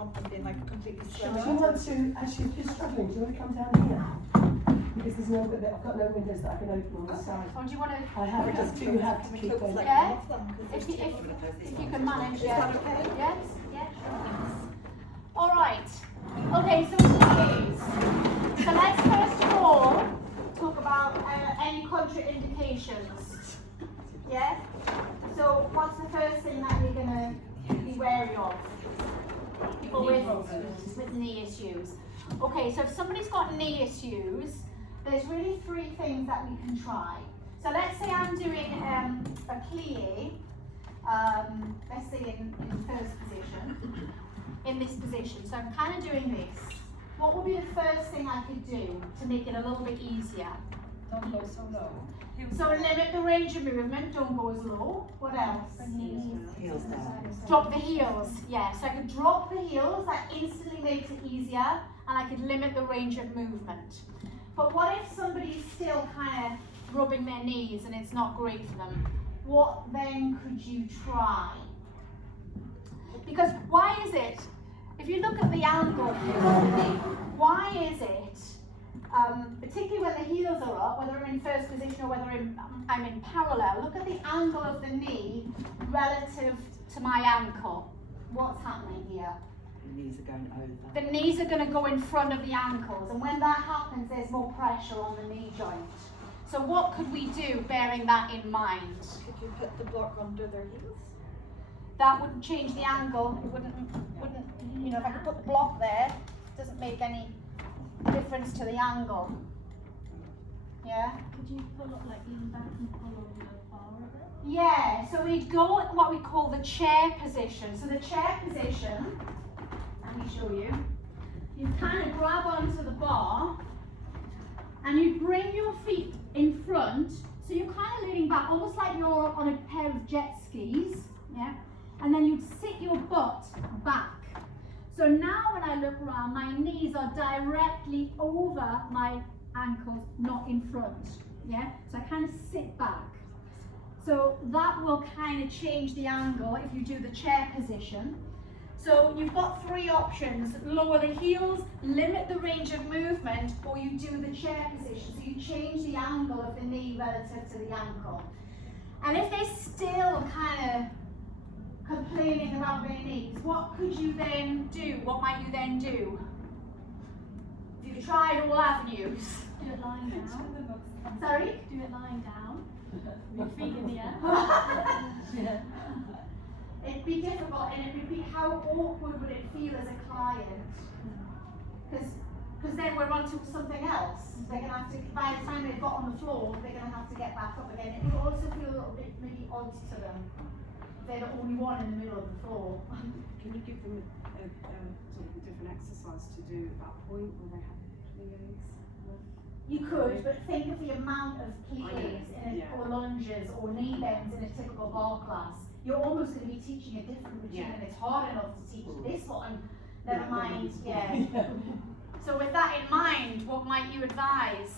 gone from being like completely Do slow. you want to, as you're just struggling, do you want to come down here? Because there's no, I've got no windows that I can open on this side. Or do you want to? I have to, do have to keep going. Yeah. Off them, 'cause If there's you, two of them. if you can manage, Is yeah. that okay? Yes, yeah, sure. All right. Okay, so please. So let's first of all talk about any contraindications. Yeah. So what's the first thing that you're gonna be wary of? People with knee issues. Okay, so if somebody's got knee issues, there's really three things that we can try. So let's say I'm doing a plie, let's say in first position, in this position. So I'm kind of doing this. What would be the first thing I could do to make it a little bit easier? Don't go so low. So limit the range of movement, don't go as low. What else? Heels down. Drop the heels, yeah. So I could drop the heels, that instantly makes it easier, and I could limit the range of movement. But what if somebody's still kind of rubbing their knees and it's not great for them? What then could you try? Because why is it, if you look at the angle of the knee, why is it, particularly when the heels are up, whether I'm in first position or whether I'm in parallel, look at the angle of the knee relative to my ankle. What's happening here? The knees are going over. The knees are going to go in front of the ankles, and when that happens, there's more pressure on the knee joint. So what could we do, bearing that in mind? Could you put the block under their heels? That wouldn't change the angle. It wouldn't, you know, if I could put the block there, it doesn't make any difference to the angle. Yeah? Could you pull up, like lean back and pull over the bar a bit? Yeah, so we go at what we call the chair position. So the chair position, let me show you. You kind of grab onto the bar and you bring your feet in front. So you're kind of leaning back, almost like you're on a pair of jet skis. Yeah? And then you'd sit your butt back. So now when I look around, my knees are directly over my ankles, not in front. Yeah? So I kind of sit back. So that will kind of change the angle if you do the chair position. So you've got three options: lower the heels, limit the range of movement, or you do the chair position. So you change the angle of the knee relative to the ankle. And if they're still kind of complaining about their knees, what could you then do? What might you then do? If you've tried all avenues. Do it lying down. Sorry? Do it lying down. With feet in the air. Yeah. It'd be difficult, and it would be how awkward would it feel as a client? Because then we're on to something else. They're going to have to, by the time they've got on the floor, they're going to have to get back up again. It will also feel a little bit maybe odd to them. They're the only one in the middle of the floor. Can you give them a sort of a different exercise to do at that point where they have plies? You could, but think of the amount of plies or lunges or knee bends in a typical bar class. You're almost going to be teaching a different routine, and it's hard enough to teach this one. Never mind, yeah. So with that in mind, what might you advise?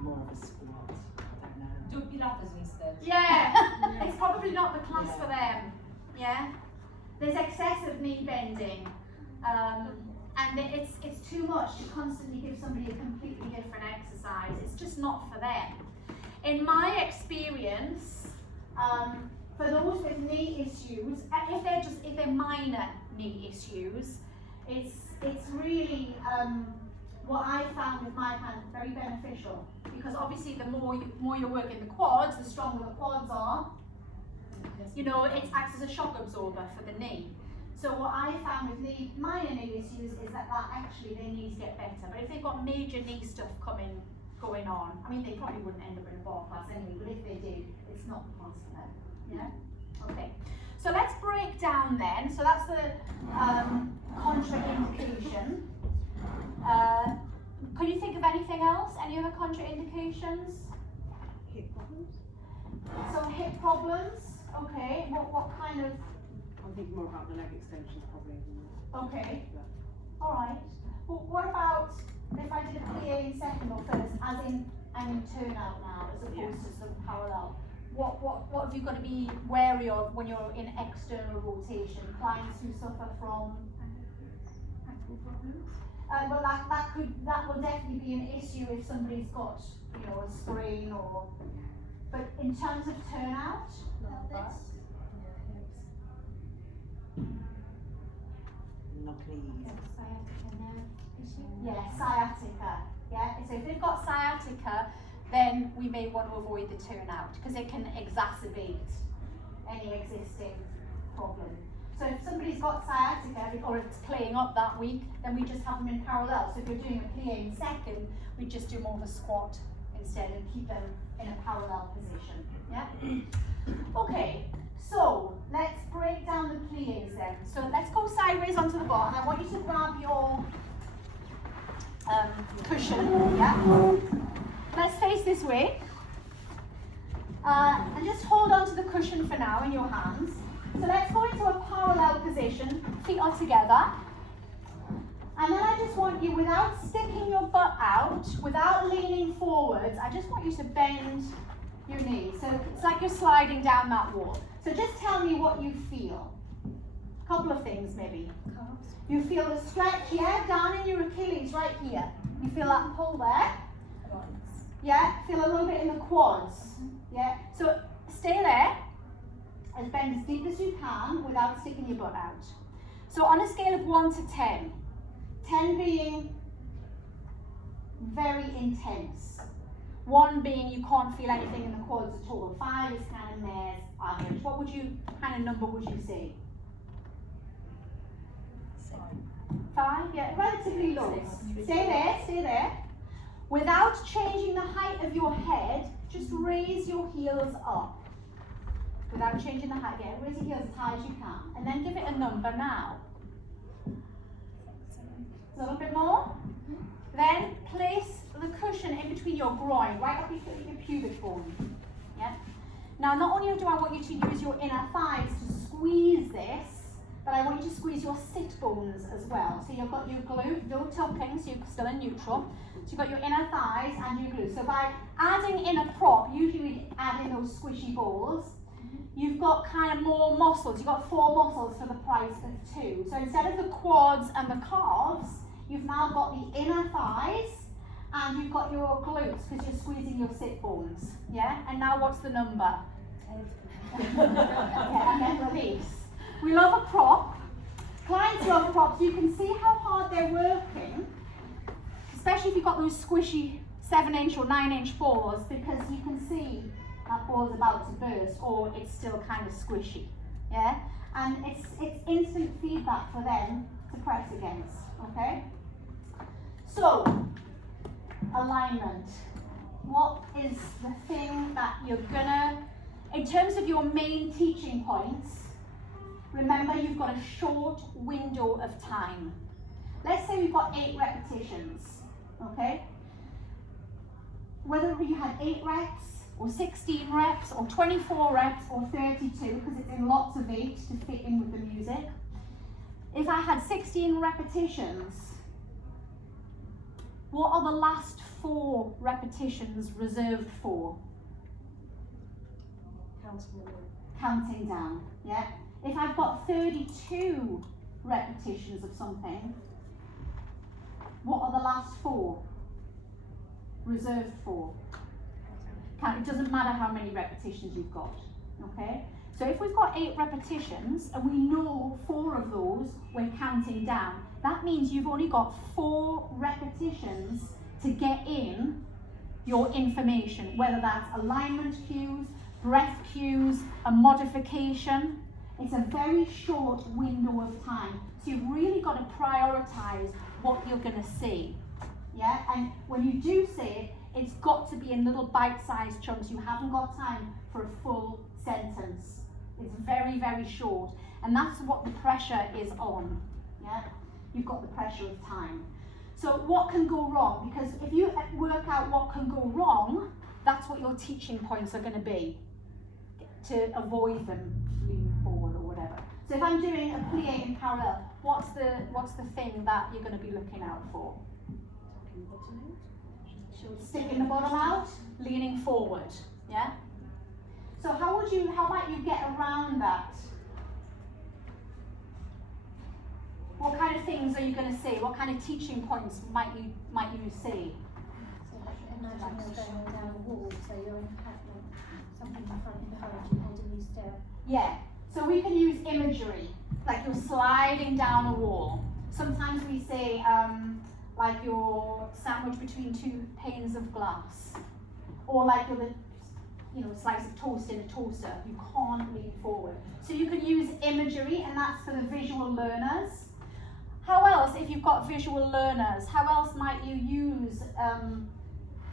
More of a squat. I don't know. Do Pilates instead. Yeah, it's probably not the class for them. Yeah, there's excessive knee bending, and it's too much to constantly give somebody a completely different exercise. It's just not for them. In my experience, for those with knee issues, if they're minor knee issues, it's really what I found with my hand very beneficial, because obviously the more you're working the quads, the stronger the quads are. You know, it acts as a shock absorber for the knee. So what I found with minor knee issues is that actually their knees get better. But if they've got major knee stuff going on, I mean, they probably wouldn't end up in a bar class anyway, but if they did, it's not the class for them. Yeah? Okay. So let's break down then. So that's the contraindication. Can you think of anything else? Any other contraindications? Hip problems? So hip problems. Okay. What kind of? I'm thinking more about the leg extensions probably. Okay. All right. Well, what about if I did a plie in second or first, as in I'm in turnout now, as opposed to sort of parallel? What have you got to be wary of when you're in external rotation? Clients who suffer from problems? Well, that will definitely be an issue if somebody's got, you know, a sprain or. But in terms of turnout, Pelvis? Knock knees. Sciatica nerve issue? yeah, sciatica. Yeah, so if they've got sciatica, then we may want to avoid the turnout because it can exacerbate any existing problem. So if somebody's got sciatica or if it's playing up that week, then we just have them in parallel. So if you're doing a plie in second, we just do more of a squat instead and keep them in a parallel position. Yeah? Okay, so let's break down the plies then. So let's go sideways onto the bar, and I want you to grab your cushion. Yeah? Let's face this way. And just hold on to the cushion for now in your hands. So let's go into a parallel position, feet are together. And then I just want you, without sticking your butt out, without leaning forwards, I just want you to bend your knees. So it's like you're sliding down that wall. So just tell me what you feel. A couple of things maybe. Calves? You feel the stretch, yeah, down in your Achilles right here. You feel that pull there? Yeah, feel a little bit in the quads. Yeah, so stay there and bend as deep as you can without sticking your butt out. So on a scale of 1 to 10, 10 being very intense, 1 being you can't feel anything in the quads at all, 5 is kind of mare's average. What kind of number would you say? 5, yeah, relatively low. Stay there. Without changing the height of your head, just raise your heels up. Without changing the height, yeah, raise your heels as high as you can. And then give it a number now. A little bit more. Then place the cushion in between your groin, right up your pubic bone. Yeah. Now, not only do I want you to use your inner thighs to squeeze this, but I want you to squeeze your sit bones as well. So you've got your glute, no tilting, so you're still in neutral. So you've got your inner thighs and your glutes. So by adding in a prop, usually we add in those squishy balls, you've got kind of more muscles. You've got 4 muscles for the price of 2. So instead of the quads and the calves, you've now got the inner thighs and you've got your glutes because you're squeezing your sit bones. Yeah? And now what's the number? Yeah, and then release. We love a prop. Clients love props. You can see how hard they're working, especially if you've got those squishy 7-inch or 9-inch balls, because you can see that ball's about to burst or it's still kind of squishy. Yeah? And it's instant feedback for them to press against. Okay? So, alignment. What is the thing that you're gonna, in terms of your main teaching points, remember you've got a short window of time. Let's say we've got 8 repetitions, okay? Whether you had 8 reps, or 16 reps, or 24 reps, or 32, because it's in lots of 8 to fit in with the music. If I had 16 repetitions, what are the last 4 repetitions reserved for? Counting down, yeah? If I've got 32 repetitions of something, what are the last 4 reserved for? It doesn't matter how many repetitions you've got, okay? So if we've got 8 repetitions and we know 4 of those we're counting down, that means you've only got 4 repetitions to get in your information, whether that's alignment cues, breath cues, a modification. It's a very short window of time. So you've really got to prioritize what you're going to say. Yeah, and when you do say it, it's got to be in little bite-sized chunks. You haven't got time for a full sentence. It's very, very short. And that's what the pressure is on. Yeah, you've got the pressure of time. So what can go wrong? Because if you work out what can go wrong, that's what your teaching points are going to be, to avoid them leaning forward or whatever. So if I'm doing a plie in parallel, what's the thing that you're going to be looking out for? Sticking the bottom out, leaning forward. Yeah. So how might you get around that? What kind of things are you going to say? What kind of teaching points might you say? So imagine you're going down a wall, so you're in battement, something in front encouraging holding you still. Yeah, so we can use imagery, like you're sliding down a wall. Sometimes we say, like you're sandwiched between two panes of glass, or like you're the, slice of toast in a toaster. You can't lean forward. So you can use imagery, and that's for the visual learners. How else, if you've got visual learners, how else might you use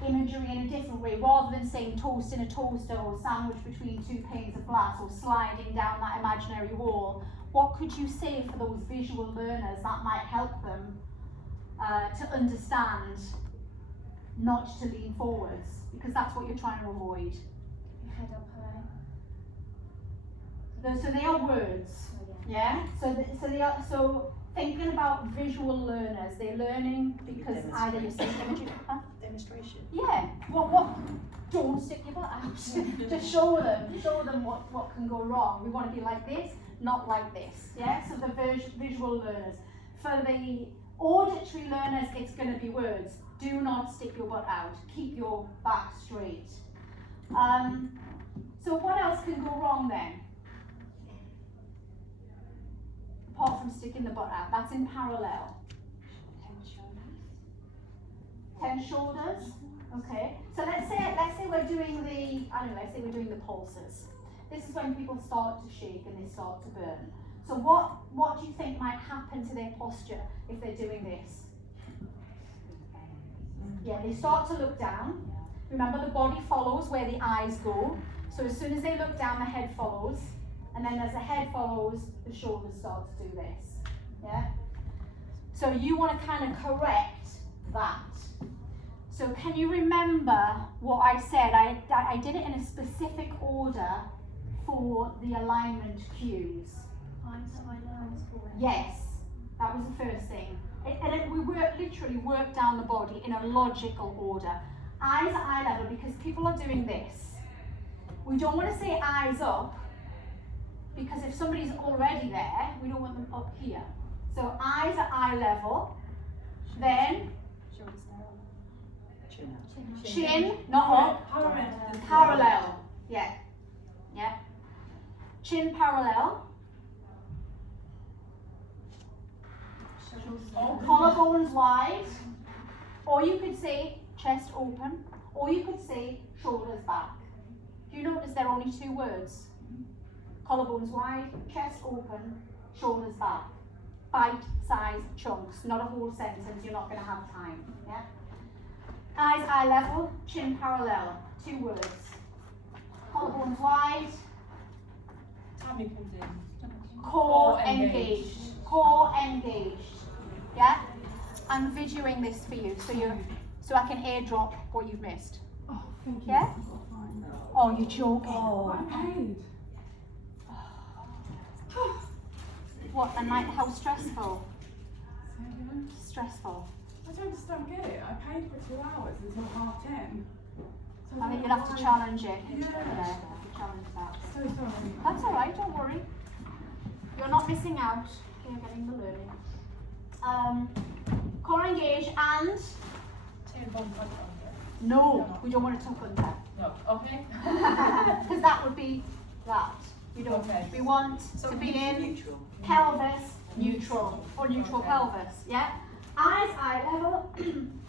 imagery in a different way, rather than saying toast in a toaster or sandwich between two panes of glass or sliding down that imaginary wall? What could you say for those visual learners that might help them to understand not to lean forwards, because that's what you're trying to avoid. Your head up high. So they are words, Oh, yeah. yeah? So thinking about visual learners, they're learning because either you're saying imagery, Demonstration. yeah, what, don't stick your butt out. Just show them what can go wrong. We want to be like this, not like this, yeah? So the visual learners. For the auditory learners, it's going to be words. Do not stick your butt out. Keep your back straight. So what else can go wrong then? Apart from sticking the butt out, that's in parallel. 10 shoulders. Okay. So let's say we're doing let's say we're doing the pulses. This is when people start to shake and they start to burn. So what do you think might happen to their posture if they're doing this? Yeah, they start to look down. Remember, the body follows where the eyes go. So as soon as they look down, the head follows. And then as the head follows, the shoulders start to do this. Yeah? So you want to kind of correct that. So can you remember what I said? I did it in a specific order for the alignment cues. Eyes to eye lines forward. Yes, that was the first thing. We literally work down the body in a logical order. Eyes at eye level, because people are doing this. We don't want to say eyes up, because if somebody's already there, we don't want them up here. So eyes at eye level, then chin, not up, parallel. Yeah. Chin parallel. Collarbones wide, or you could say chest open, or you could say shoulders back. Do you notice there are only 2 words? Collarbones wide, chest open, shoulders back. Bite-sized chunks, not a whole sentence, you're not going to have time. Yeah? Eyes eye level, chin parallel, 2 words. Collarbones wide, Tummy comes in. core engaged. Core engaged. Yeah? I'm videoing this for you, so I can airdrop what you've missed. Oh, thank you. Yeah? Oh, you're joking. Oh, I paid. What, and like how stressful? Stressful. I don't get it. I paid for 2 hours until 10:30. So I think you'll have to challenge it. Yeah. You'll have to challenge that. So sorry. That's alright, don't worry. You're not missing out. You're getting the learning. Core engage and no, we don't want to tuck under. No. Okay. Because that would be that. You don't. Okay. We want to be in Neutral. pelvis neutral or neutral pelvis. Yeah. Eyes eye level,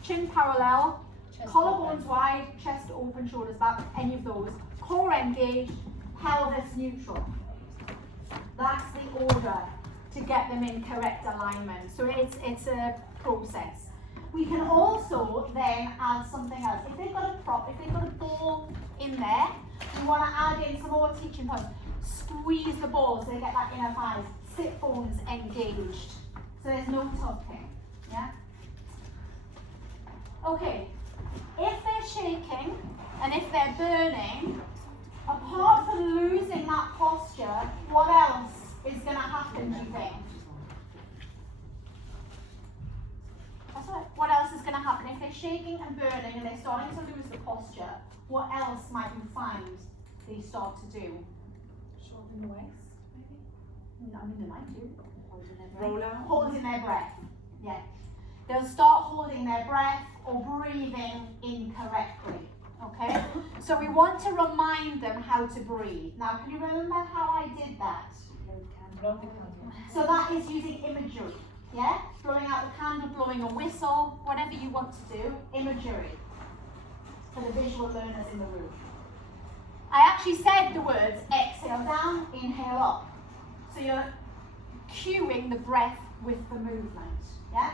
chin parallel, collarbones wide, chest open, shoulders back. Any of those. Core engaged, pelvis neutral. That's the order to get them in correct alignment. So it's a process. We can also then add something else. If they've got a prop, if they've got a ball in there, we want to add in some more teaching points. Squeeze the ball so they get that inner thighs. Sit bones engaged. So there's no tucking. Yeah? Okay. If they're shaking and if they're burning, apart from losing that posture, what else is going to happen, do you think? That's right. What else is going to happen? If they're shaking and burning and they're starting to lose the posture, what else might you find they start to do? Shorten the waist, maybe. I mean, they might do. Roll out. Holding their breath. Yeah. They'll start holding their breath or breathing incorrectly. Okay? So we want to remind them how to breathe. Now, can you remember how I did that? So that is using imagery. Yeah? Blowing out the candle, blowing a whistle, whatever you want to do, imagery for the visual learners in the room. I actually said the words exhale down, inhale up. So you're cueing the breath with the movement. Yeah?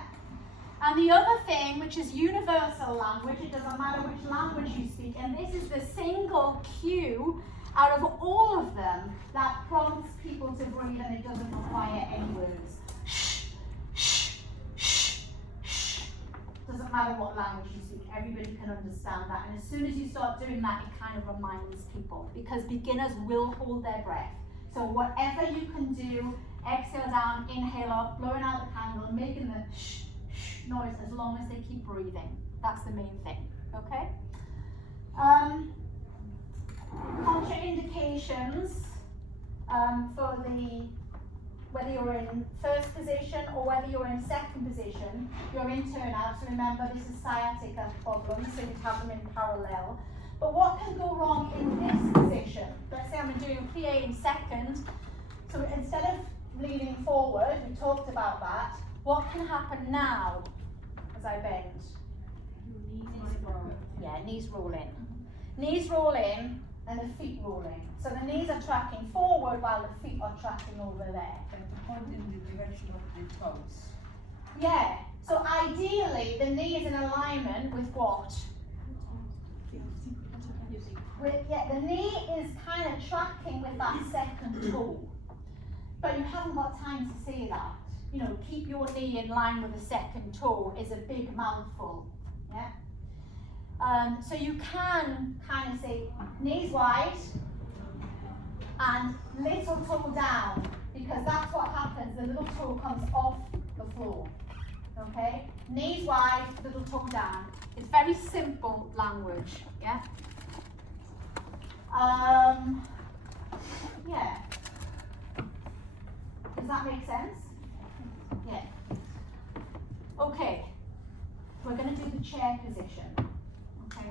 And the other thing, which is universal language, it doesn't matter which language you speak, and this is the single cue out of all of them that prompts people to breathe, and it doesn't require any words. Shh, shh, shh, shh. Doesn't matter what language you speak, everybody can understand that. And as soon as you start doing that, it kind of reminds people, because beginners will hold their breath. So whatever you can do, exhale down, inhale up, blowing out the candle, making the shh, shh noise as long as they keep breathing. That's the main thing, okay? Contraindications for whether you're in first position or whether you're in second position, you're in turnout. So remember, this is sciatica problems, so you'd have them in parallel. But what can go wrong in this position? Let's say I'm doing plie in second. So instead of leaning forward, we talked about that. What can happen now as I bend? Yeah, knees roll in. Knees roll in and the feet roll in. So the knees are tracking forward while the feet are tracking over there. Point in the direction of the toes. Yeah, so ideally the knee is in alignment with what? The knee is kind of tracking with that second toe. But you haven't got time to say that. You know, keep your knee in line with the second toe is a big mouthful. Yeah. So you can kind of say knees wide and little toe down, because that's what happens. The little toe comes off the floor. Okay? Knees wide, little toe down. It's very simple language. Yeah. Yeah. Does that make sense? Yeah. Okay. We're going to do the chair position. Okay.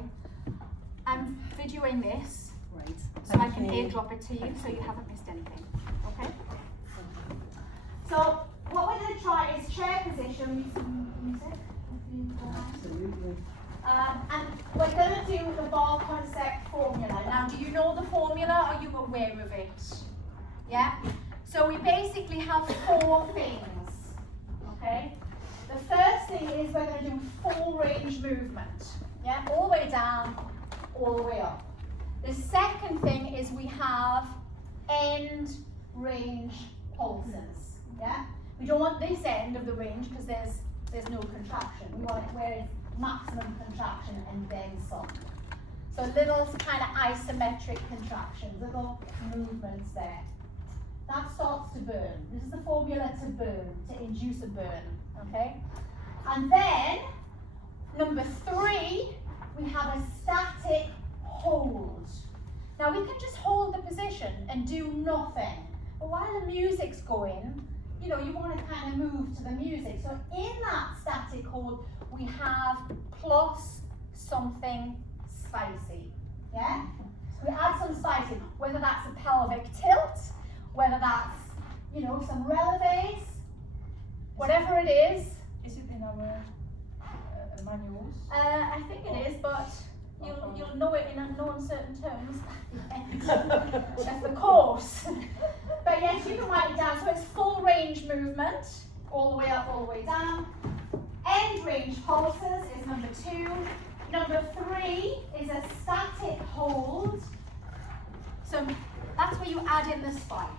I'm videoing this Great. so I can airdrop it to you so you haven't missed anything. Okay? So what we're going to try is chair position. Use some music. Absolutely. And we're going to do the BarreConcept formula. Now, do you know the formula? Are you aware of it? Yeah? So we basically have 4 things. Okay? The first thing is we're going to do full range movement. Yeah? All the way down, all the way up. The second thing is we have end range pulses. Yeah? We don't want this end of the range because there's no contraction. We want it where it's maximum contraction and then some. So little kind of isometric contractions, little movements there. That starts to burn. This is the formula to burn, to induce a burn. Okay? And then, number 3, we have a static hold. Now we can just hold the position and do nothing. But while the music's going, you know, you want to kind of move to the music. So in that static hold, we have plus something spicy. Yeah? So we add some spicy, whether that's a pelvic tilt, whether that's, you know, some releves, whatever it is. Is it in our manuals? I think it is, but you'll know it in no uncertain terms. That's the course. But yes, you can write it down. So it's full range movement, all the way up, all the way down. End range pulses is number 2. Number 3 is a static hold. So that's where you add in the spice.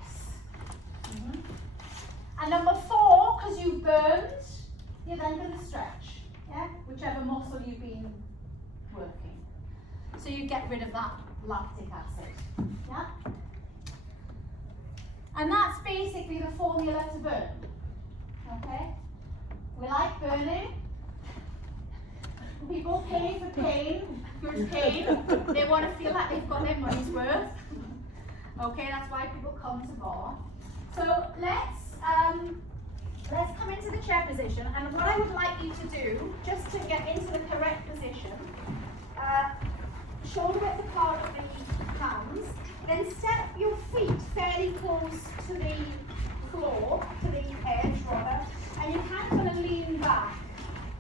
And number 4, because you've burned, you're then going to stretch, yeah? Whichever muscle you've been working. So you get rid of that lactic acid, yeah? And that's basically the formula to burn, okay? We like burning. People pay for pain, good pain. They want to feel like they've got their money's worth. Okay, that's why people come to Barre. So let's let's come into the chair position, and what I would like you to do, just to get into the correct position, shoulder width apart of the hands, then step your feet fairly close to the floor, to the edge rather, and you're kind of going to lean back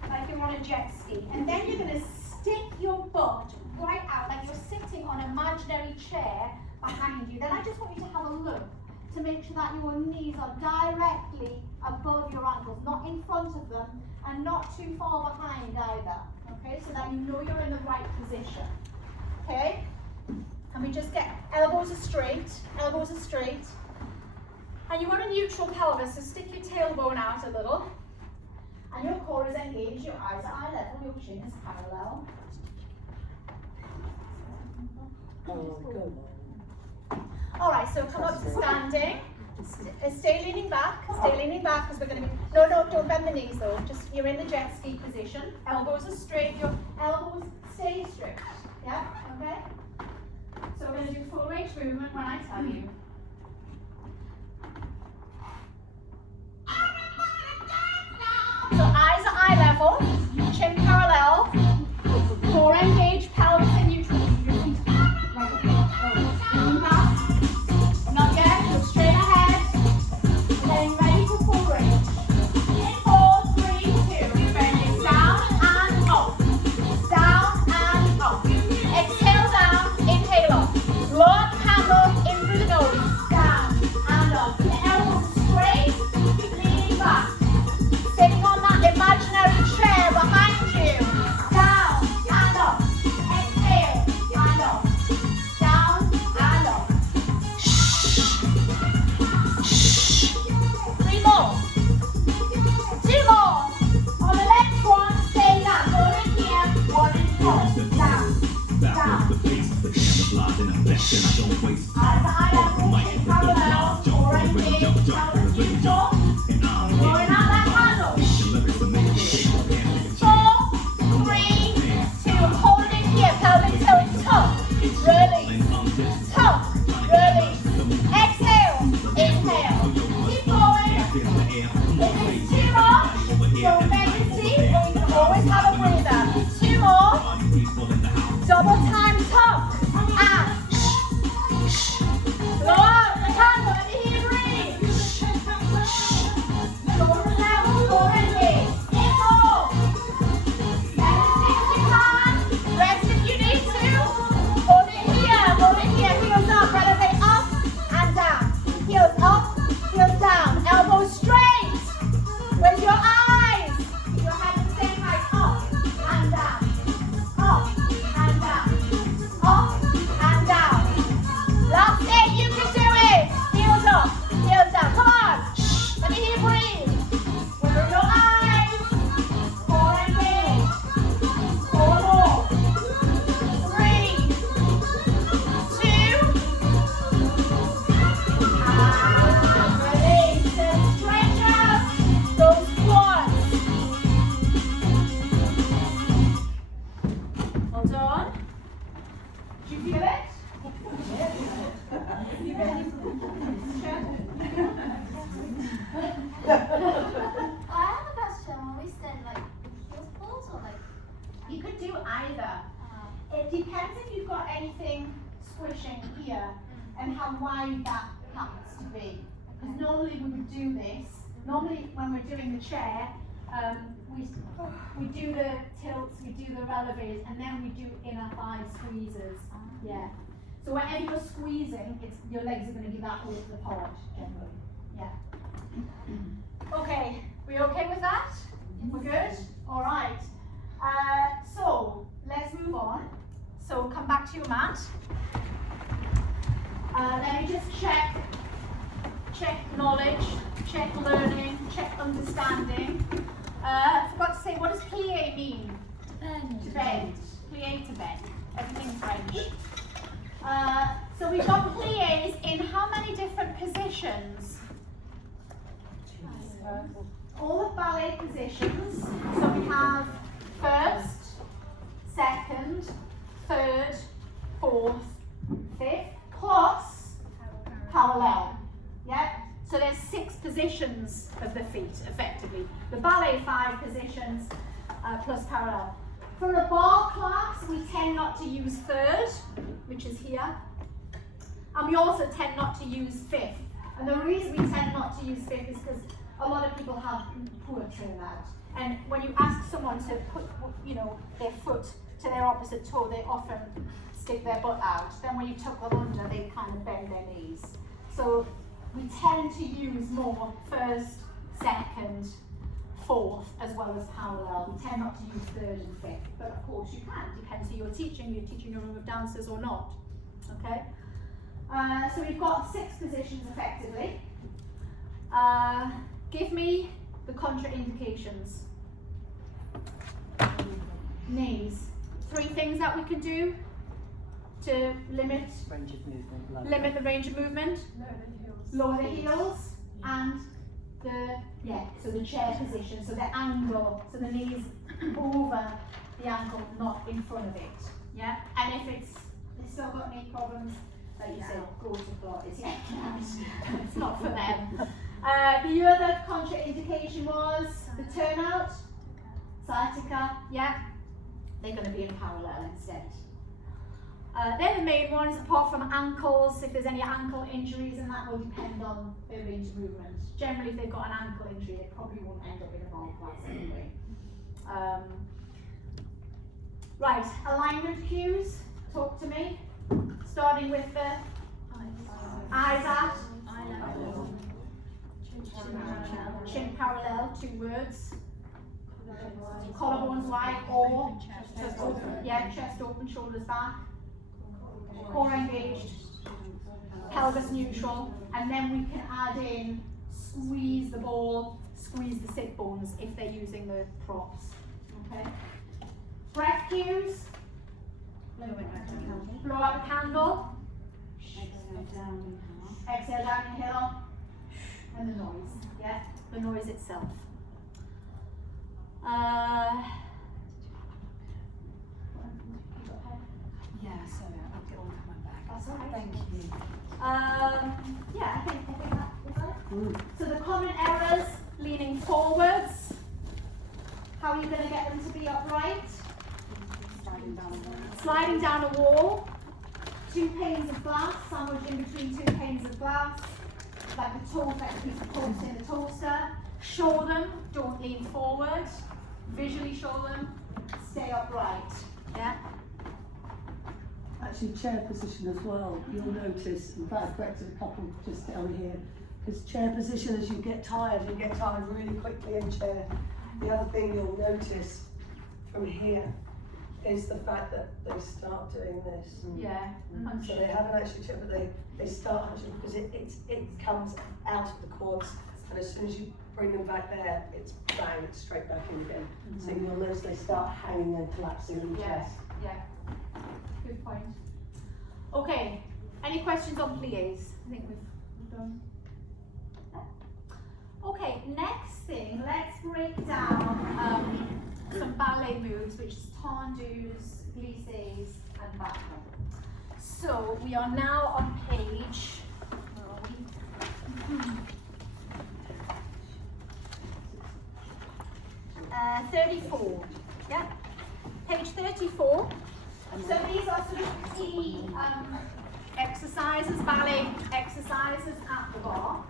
like you're on a jet ski, and then you're going to stick your butt right out like you're sitting on an imaginary chair behind you. Then I just want you to have a look to make sure that your knees are directly above your ankles, not in front of them and not too far behind either, okay, so that you know you're in the right position, okay? And we just get elbows are straight, and you want a neutral pelvis, so stick your tailbone out a little, and your core is engaged, your eyes are eye level, your chin is parallel. All right, so come up to standing. Stay leaning back, because we're going to be, no, don't bend the knees though, just, you're in the jet ski position, elbows are straight, your elbows stay straight, yeah, okay? So we're going to do full range movement when I tell you. So eyes are eye level, chin parallel, core engaged, pelvis in neutral. Your feet right up here. Lean back. Not yet. Look straight ahead. Getting ready for full range. In 4, 3, 2. Bending down and up. Down and up. Exhale down. Inhale up. Blow up the candle in through the nose. Down and up. The elbows straight. Keep leaning back. Sitting on that imaginary chair behind you. Down and up. Exhale and up. Down and up. Shh. Shh. 3 more. 2 more. On the next one, stay down. 1 in here, 1 in here. Down. Down. Eyes to eye level, chin parallel, core engaged, pelvis neutral. Blowing out that candle. 4, 3, 2. Hold it in here. Pelvic tilt. Tuck. Release. Tuck. Release. Exhale. Inhale. Keep going. If it's too much, don't make it see. We can always have a breather. 2 more. Double time tuck. And blow out the candle. Let me hear you breathe. Shoulder level, core engaged. In more. Bend as deep as you can. Rest if you need to. Hold it here. Heels up. Elevate up and down. Heels up, heels down. Elbows straight. Where's your eyes? Keep your head at the same height. Up and down. Up and down. Up and down. Last 8, you can do it. Heels up, heels down. Come on. Shh. Let me hear you breathe. Where are your eyes? Core engaged. 4 more. 3, 2. And release and stretch out those quads. Hold on. Do you feel it? I have a question. When we stand like heels pulls or like You could do either. It depends if you've got anything squishing here and how wide that happens to be. Because normally we would do this. Normally when we're doing the chair, we do the tilts, we do the releves, and then we do inner thigh squeezes. Yeah. So whenever you're squeezing, your legs are going to be that width apart generally. Yeah. Okay. We okay with that? We're good? All right. So let's move on. So come back to your mat. Let me just check knowledge, check learning, check understanding. I forgot to say, what does plie mean? To bend. Plie to bend. Everything's French. So we've got plies in how many different positions? All the ballet positions. So we have first, second, third, fourth, fifth, plus parallel. Yeah? So there's 6 positions. positions of the feet, effectively. The ballet 5 positions plus parallel. For a bar class, we tend not to use 3rd, which is here. And we also tend not to use 5th. And the reason we tend not to use 5th is because a lot of people have poor turnout. And when you ask someone to put, their foot to their opposite toe, they often stick their butt out. Then when you tuck them under, they kind of bend their knees. So we tend to use more 1st, 2nd, 4th, as well as parallel. We tend not to use 3rd and 5th, but of course you can. Depends who you're teaching a room of dancers or not. Okay. So we've got 6 positions effectively. Give me the contraindications. Knees. 3 things that we can do to limit Range of movement. the range of movement. Lower the heels and so the chair position, so the angle, so the knees over the ankle, not in front of it. Yeah, and if it's still got knee problems, like you said, go to Pilates. Yeah, it's not for them. The other contraindication was the turnout, sciatica. Yeah, they're going to be in parallel instead. They're the main ones, apart from ankles. If there's any ankle injuries, and that will depend on their range of movement. Generally, if they've got an ankle injury, they probably won't end up in a bar class anyway. Right, alignment cues. Talk to me. Starting with the eyes out, chin parallel, 2 words. Collarbones wide or chest open. Yeah, chest open, shoulders back. Core engaged, pelvis neutral, and then we can add in squeeze the ball, squeeze the sit bones if they're using the props. Okay. Breath cues. Blow out the candle. Exhale down, inhale. And the noise. Yeah, the noise itself. Yeah, sorry, I'll get on with my back. That's all right. Thank you. Yeah, I think that is it. So the common errors, leaning forwards. How are you going to get them to be upright? Sliding down a wall. 2 panes of glass, sandwiched in between 2 panes of glass. Like the toe effectively supports in the toaster. Show them, don't lean forward. Visually show them, stay upright. Yeah? Actually, chair position as well, you'll notice, in fact, I corrected a couple just down here, because chair position, as you get tired really quickly in chair. The other thing you'll notice from here is the fact that they start doing this. Yeah. So they haven't actually checked, but they start hunching because it comes out of the quads, and as soon as you bring them back there, it's bang, it's straight back in again. So you'll notice they start hanging and collapsing in the chest. Yeah. Good point. Okay. Any questions on plies? I think we've done. Okay. Next thing, let's break down some ballet moves, which is tendus, glissades, and battement. So we are now on page. Where are we? 34. Yeah. Page 34. So these are sort of key exercises, ballet exercises at the bar.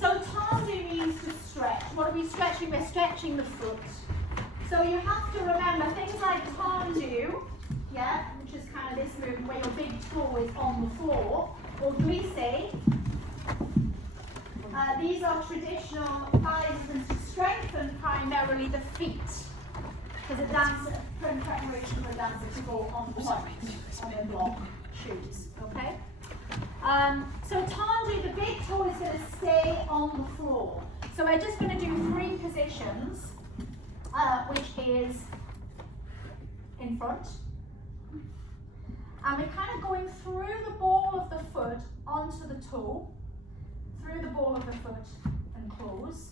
So tendu means to stretch. What are we stretching? We're stretching the foot. So you have to remember things like tendu, yeah, which is kind of this movement where your big toe is on the floor, or glissade. These are traditional ballet movements to strengthen primarily the feet. Because a dancer, in preparation for a dancer to go on point, on their block shoes, okay? So tendu, the big toe is going to stay on the floor. So we're just going to do 3 positions, which is in front. And we're kind of going through the ball of the foot onto the toe, through the ball of the foot and close,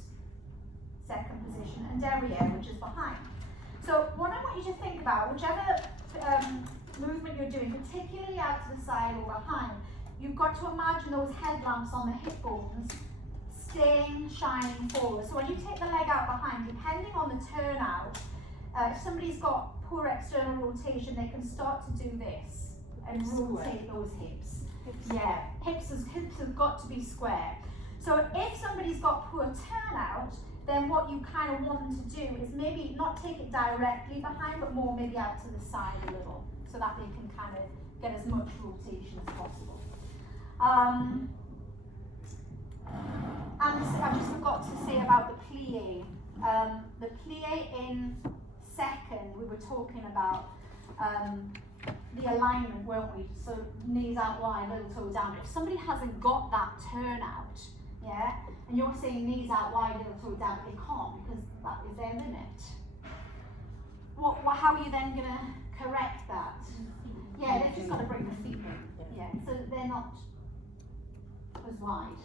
second position, and derriere, which is behind. So what I want you to think about, whichever movement you're doing, particularly out to the side or behind, you've got to imagine those headlamps on the hip bones staying shining forward. So when you take the leg out behind, depending on the turnout, if somebody's got poor external rotation, they can start to do this and rotate those hips. Yeah, hips have got to be square. So if somebody's got poor turnout, then what you kind of want them to do is maybe not take it directly behind, but more maybe out to the side a little, so that they can kind of get as much rotation as possible. And I just forgot to say about the plie. The plie in second, we were talking about the alignment, weren't we? So knees out wide, little toe down. If somebody hasn't got that turnout, yeah, and you're saying knees out wide, little toe down, but they can't because that is their limit. How are you then going to correct that? Yeah, they've just got to bring the feet in. Yeah, so they're not as wide.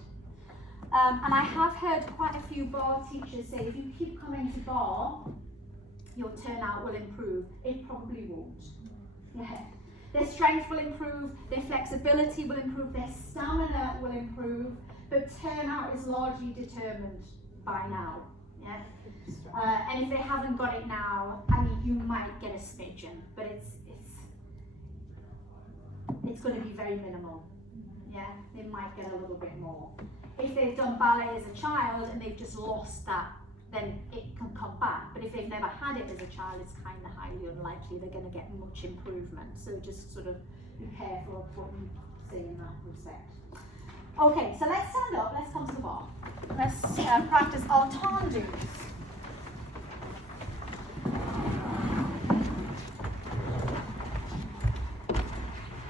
And I have heard quite a few bar teachers say if you keep coming to bar, your turnout will improve. It probably won't. Yeah. Their strength will improve, their flexibility will improve, their stamina will improve, but turnout is largely determined by now. Yeah. And if they haven't got it now, I mean, you might get a smidgen, but it's going to be very minimal. Yeah, they might get a little bit more. If they've done ballet as a child and they've just lost that, then it can come back. But if they've never had it as a child, it's kind of highly unlikely they're going to get much improvement. So just sort of be careful of what you say in that respect. Okay, so let's stand up, let's come to the bar. Let's practice our tendus.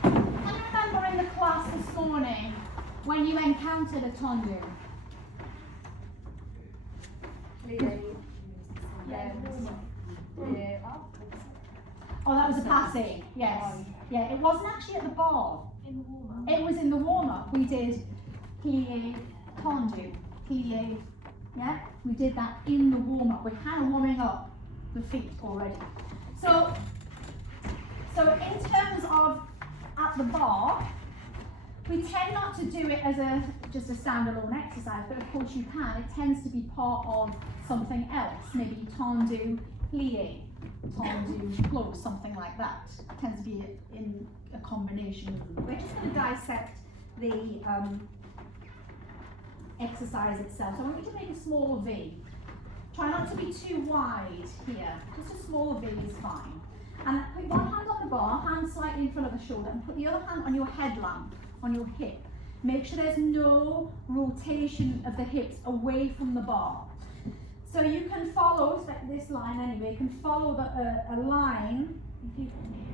Can you remember in the class this morning when you encountered a tendu? Oh, that was a passing, yes. Yeah, it wasn't actually at the bar. In the warm-up. It was in the warm-up. We did plie, tendu, plie, yeah? We did that in the warm-up. We're kind of warming up the feet already. So in terms of at the bar, we tend not to do it as just a standalone exercise, but of course you can. It tends to be part of something else, maybe tendu, plie, tendu, close, something like that. It tends to be in a combination of them. We're just going to dissect the exercise itself. So I want you to make a small V. Try not to be too wide here. Just a small V is fine. And put one hand on the bar, hand slightly in front of the shoulder, and put the other hand on your headlamp, on your hip. Make sure there's no rotation of the hips away from the bar. So you can follow this line anyway. You can follow a line. If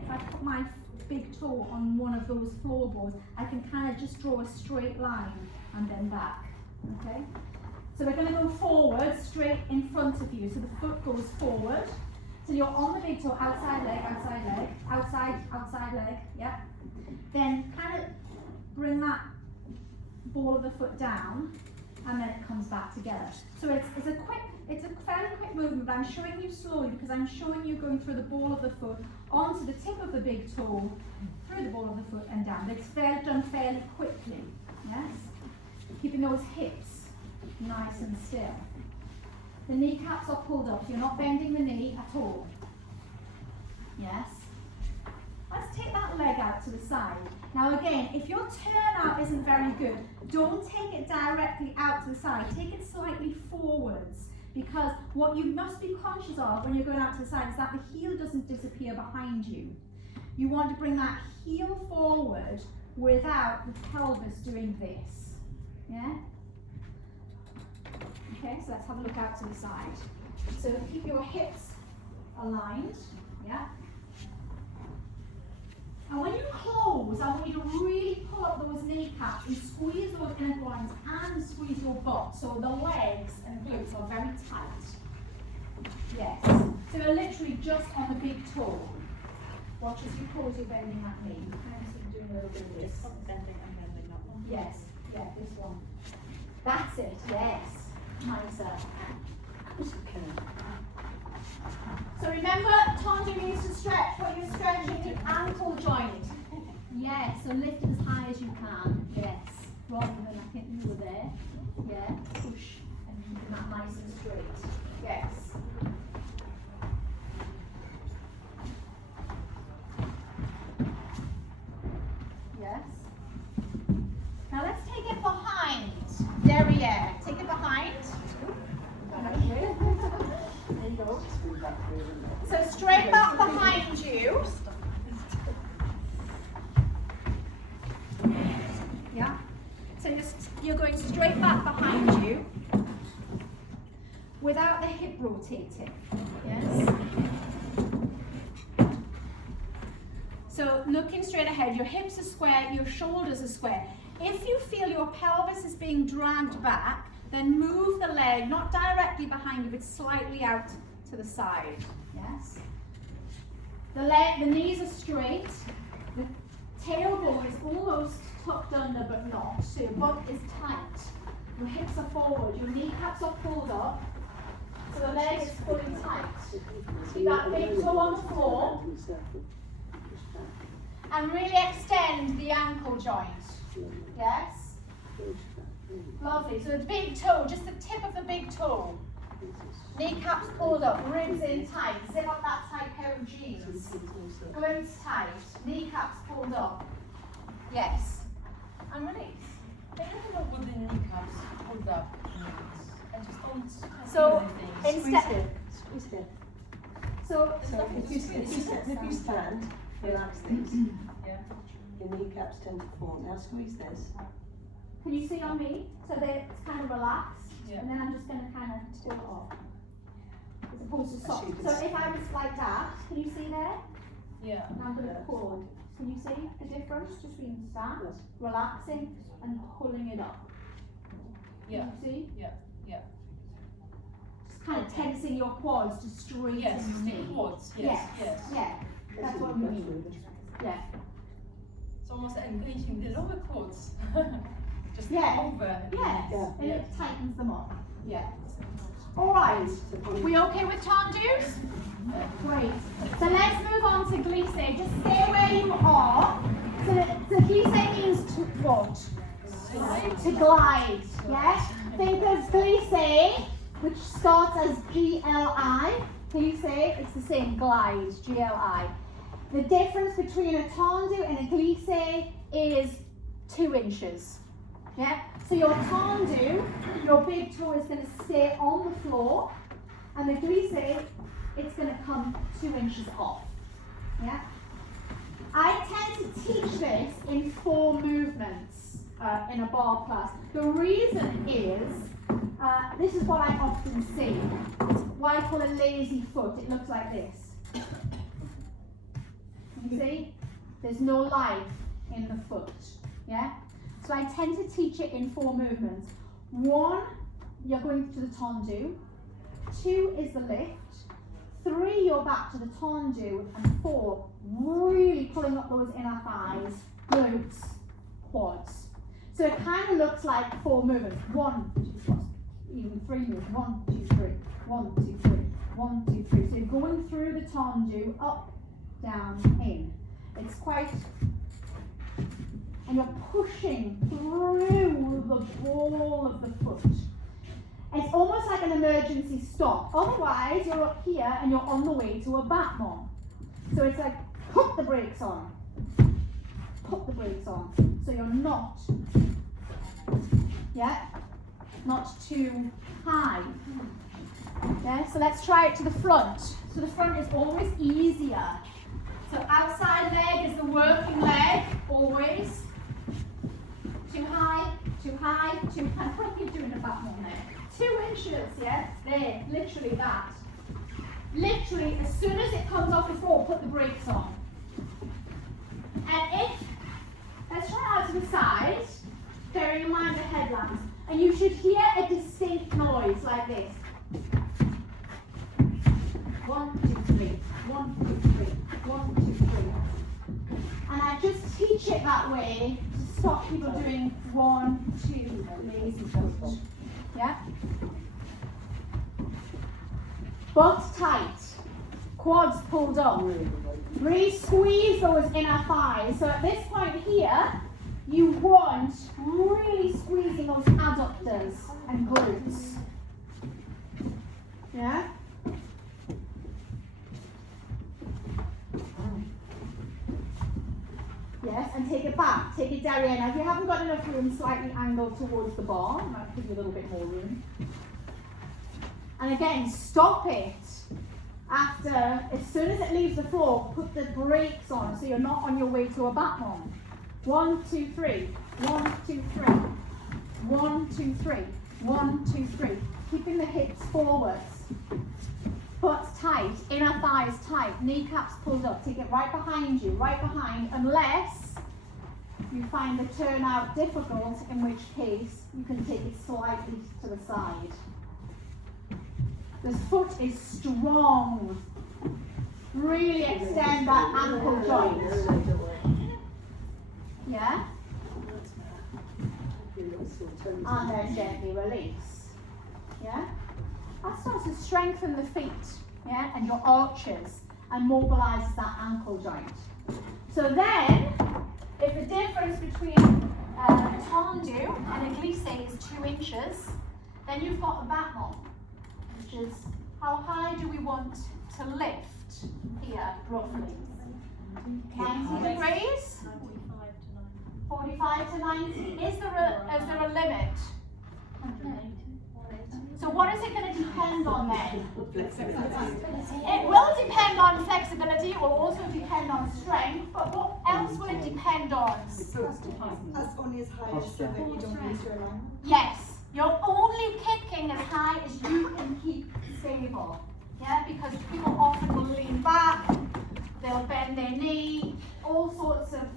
I put my big toe on one of those floorboards, I can kind of just draw a straight line and then back. Okay. So we're going to go forward, straight in front of you. So the foot goes forward. So you're on the big toe, outside leg, outside leg. Yeah. Then kind of bring that ball of the foot down, and then it comes back together. So it's a fairly quick movement, but I'm showing you slowly because I'm showing you going through the ball of the foot onto the tip of the big toe, through the ball of the foot and down. But it's done fairly quickly. Yes. Keeping those hips nice and still. The kneecaps are pulled up, so you're not bending the knee at all. Yes. Let's take that leg out to the side. Now again, if your turnout isn't very good, don't take it directly out to the side. Take it slightly forwards, because what you must be conscious of when you're going out to the side is that the heel doesn't disappear behind you. You want to bring that heel forward without the pelvis doing this. Yeah? Okay, so let's have a look out to the side. So keep your hips aligned. Yeah? And when you close, I want you to really pull up those kneecaps and squeeze those inner groins and squeeze your butt. So the legs and glutes are very tight. Yes. So you're literally just on the big toe. Watch as you close, you're bending that knee. Kind of doing a little bit of this. Bending and bending that one. Yes. Yeah, this one. That's it. Yes. Nicer. So remember, tendu means to stretch, but you're stretching the ankle joint. Yes, so lift as high as you can. Yes, rather than I think you were there. Yeah, push and keeping that nice and straight. Yes. Yes. Now let's take it behind. Derriere. Take it behind. There you go. So straight back behind you. Yeah. So you're going straight back behind you without the hip rotating. Yes. So looking straight ahead, your hips are square, your shoulders are square. If you feel your pelvis is being dragged back, then move the leg, not directly behind you, but slightly out to the side. Yes. The knees are straight. The tailbone is almost tucked under, but not. So your butt is tight. Your hips are forward. Your kneecaps are pulled up. So the leg is fully tight. Keep that big toe on the floor. And really extend the ankle joint. Yes? Lovely. So the big toe, just the tip of the big toe. Kneecaps pulled up, ribs in tight. Zip up that tight pair of jeans. Glutes tight, kneecaps pulled up. Yes. And release. I don't know what the kneecaps pulled up means. I just don't So do anything. instead, Squeeze here. so If you stand, relax these. Yeah. Your kneecaps tend to form. Now squeeze this. can you see on me? So that it's kind of relaxed, Yeah. and then I'm just going to kind of pull it off. As opposed to soft. Actually, you So can if I was like that, can you see there? Yeah. And I'm going to pull. Can you see the difference between that, Yes. relaxing, and pulling it up? Yeah. Can you see? Yeah. Yeah. Just kind of tensing your quads to straighten Yes. your knee. The quads. Yes. Yes. Yeah. That's what we mean. Yeah. It's almost engaging the lower quads. Just Yeah. over. Yes. Yeah. And Yeah. it tightens them up. Yeah. All right. We okay with tendus? Great. So let's move on to glissade. Just stay where you are. So glissade means to what? To glide. Yes. Think of glissade, which starts as GLI. Glissade, it's the same. Glide. GLI. The difference between a tendu and a glissade is 2 inches. Yeah. So your tendu, your big toe is going to stay on the floor, and the glissade, it's going to come 2 inches off. Yeah. I tend to teach this in 4 movements in a bar class. The reason is, this is what I often see. It's what I call a lazy foot. It looks like this. You see? There's no life in the foot. Yeah? So I tend to teach it in 4 movements. 1, you're going to the tendu. 2 is the lift. 3, you're back to the tendu. And 4, really pulling up those inner thighs, glutes, quads. So it kind of looks like 4 movements. 1, 2, 3, even 3 movements. 1, 2, 3. 1, 2, 3. 1, 2, 3. So you're going through the tendu, up, down, in. It's quite, and you're pushing through the ball of the foot. It's almost like an emergency stop. Otherwise, you're up here and you're on the way to a battement. So it's like, put the brakes on. Put the brakes on. So you're not, yeah, not too high. Yeah, so let's try it to the front. So the front is always easier. So outside leg is the working leg, always. Too high, too high, too high. What are you doing about one there? 2 inches, yeah? There, literally that. Literally, as soon as it comes off the floor, put the brakes on. And if, let's try out to the side, bearing in mind the headlamps, and you should hear a distinct noise like this. 1, 2, 3, 1, 2, 3, 1, 2, 3. And I just teach it that way to stop people doing 1, 2 lazy foot. Yeah? Butt tight, quads pulled up. Really squeeze those inner thighs. So at this point here, you want really squeezing those adductors and glutes. Yeah? Yes, and take it back, take it derriere. Now if you haven't got enough room, slightly angle towards the bar, might give you a little bit more room. And again, stop it after, as soon as it leaves the floor, put the brakes on so you're not on your way to a battement. 1, 2, 3, 1, 2, 3, 1, 2, 3, 1, 2, 3. Keeping the hips forwards. Butts tight, inner thighs tight, kneecaps pulled up. Take it right behind you, right behind, unless you find the turnout difficult, in which case you can take it slightly to the side. The foot is strong. Really extend that ankle joint. Yeah? And then gently release. Yeah? That starts to strengthen the feet, yeah, and your arches, and mobilises that ankle joint. So then, if the difference between a tendu and a glissade is 2 inches, then you've got a battement, which is how high do we want to lift here, roughly? 90 degrees? 45 to 90. Is there a limit? So what is it going to depend on then? It will depend on flexibility, it will also depend on strength, but what else will it depend on? As only as high as so that you don't lose your line. Yes, you're only kicking as high as you can keep stable. Yeah, because people often will lean back, they'll bend their knee, all sorts of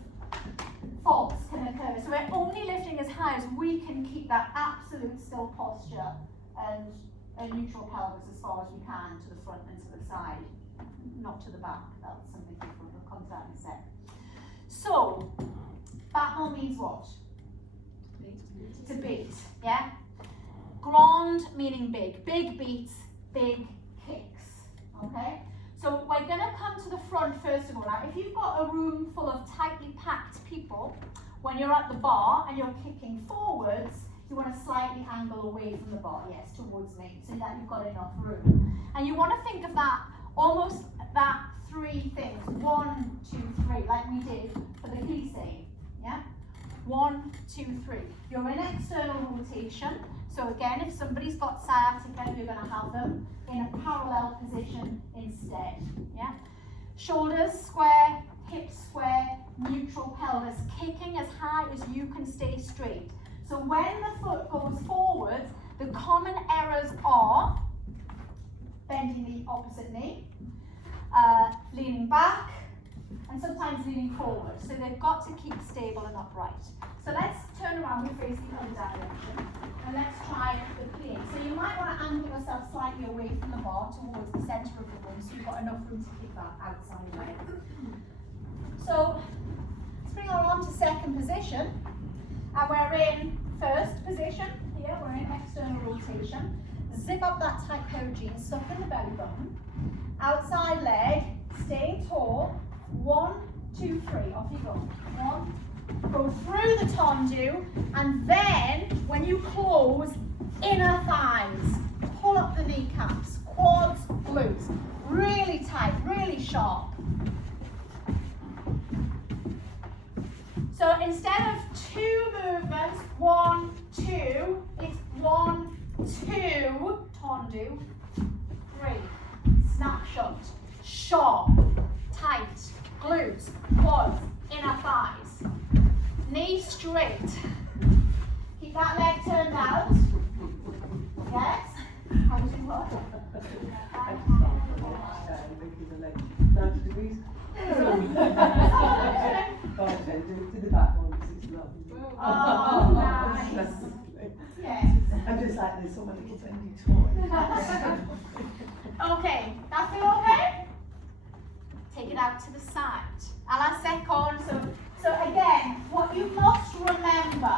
faults can occur. So we're only lifting as high as we can keep that absolute still posture and a neutral pelvis as far as we can to the front and to the side, not to the back. That's something different. We'll come to that in a sec. So, battement means what? To beat, yeah? Grand meaning big. Big beats, big kicks, okay? So we're going to come to the front first of all. Now, if you've got a room full of tightly packed people, when you're at the bar and you're kicking forwards, you want to slightly angle away from the bar, yes, towards me, so that you've got enough room. And you want to think of that, almost that 3 things. 1, 2, 3, like we did for the glissade, yeah? 1, 2, 3. You're in external rotation. So again, if somebody's got sciatica, you're going to have them in a parallel position instead, yeah? Shoulders square, hips square, neutral pelvis, kicking as high as you can stay straight. So when the foot goes forward, the common errors are bending the opposite knee, leaning back, and sometimes leaning forward. So they've got to keep stable and upright. So let's turn around and face the other direction, and let's try the plie. So you might want to angle yourself slightly away from the bar towards the centre of the room, so you've got enough room to kick that outside leg. So let's bring our arm to second position. And we're in first position, here we're in external rotation. Zip up that tight pair of jeans, soften the belly button. Outside leg, staying tall. 1, 2, 3, off you go. 1, go through the tendu, and then when you close, inner thighs. Pull up the kneecaps, quads, glutes. Really tight, really sharp. So instead of 2 movements, 1, 2, it's 1, 2, tendu, 3. Snapshot, sharp, tight, glutes, quads, inner thighs. Knee straight. Keep that leg turned out. Yes? How does it work? 90 degrees. To the back one, because it's lovely. Oh, nice. Yes. I'm just like this, all my little bendy toy. Okay, that feel okay? Take it out to the side. À la seconde. So again, what you must remember,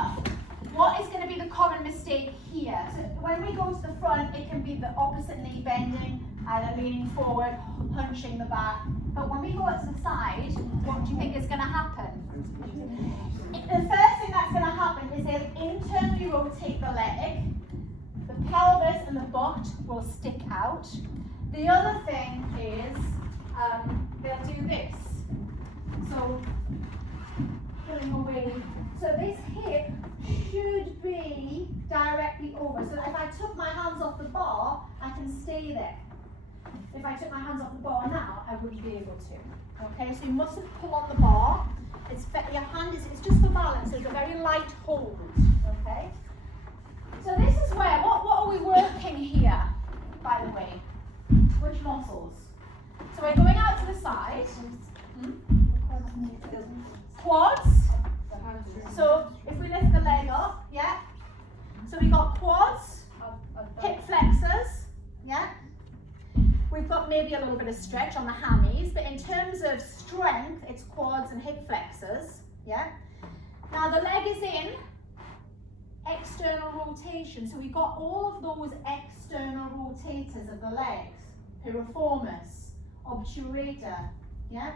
what is going to be the common mistake here? So when we go to the front, it can be the opposite knee bending, either leaning forward, hunching the back. But when we go to the side, what do you think is going to happen? the first thing that's going to happen is they'll internally rotate the leg. The pelvis and the butt will stick out. The other thing is they'll do this. So, pulling away. So this hip should be directly over. So if I took my hands off the bar, I can stay there. If I took my hands off the bar now, I wouldn't be able to. Okay, so you mustn't pull on the bar. Your hand it's just for balance. It's a very light hold. Okay. So this is where what are we working here? By the way, which muscles? So we're going out to the side. Quads. So if we lift the leg up, yeah. So we got quads, hip flexors, yeah. We've got maybe a little bit of stretch on the hammies, but in terms of strength, it's quads and hip flexors, yeah. Now the leg is in external rotation, so we've got all of those external rotators of the legs, piriformis, obturator, yeah.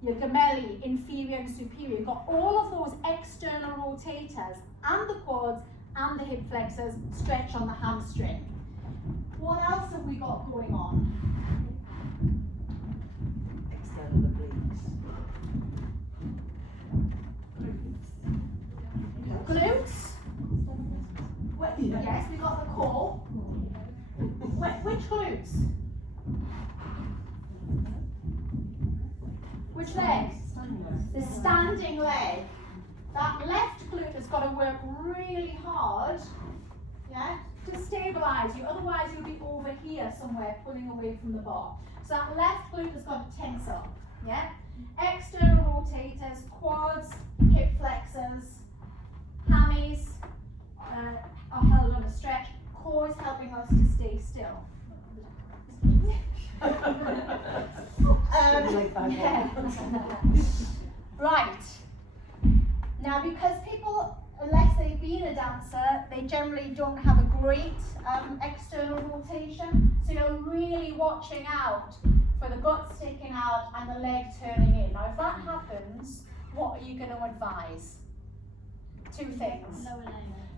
Your gemelli, inferior and superior. You've got all of those external rotators and the quads and the hip flexors stretch on the hamstring. What else have we got going on? External obliques. Glutes. Yes, we got the core. Which glutes? Which leg? The standing leg. That left glute has got to work really hard, yeah, to stabilise you. Otherwise you'll be over here somewhere pulling away from the bar. So that left glute has got to tense up, yeah. External rotators, quads, hip flexors, hammies are held on a stretch. Core is helping us to stay still. Yeah. Right. Now, because people, unless they've been a dancer, they generally don't have a great external rotation. So you're really watching out for the butt sticking out and the leg turning in. Now, if that happens, what are you going to advise? Two things.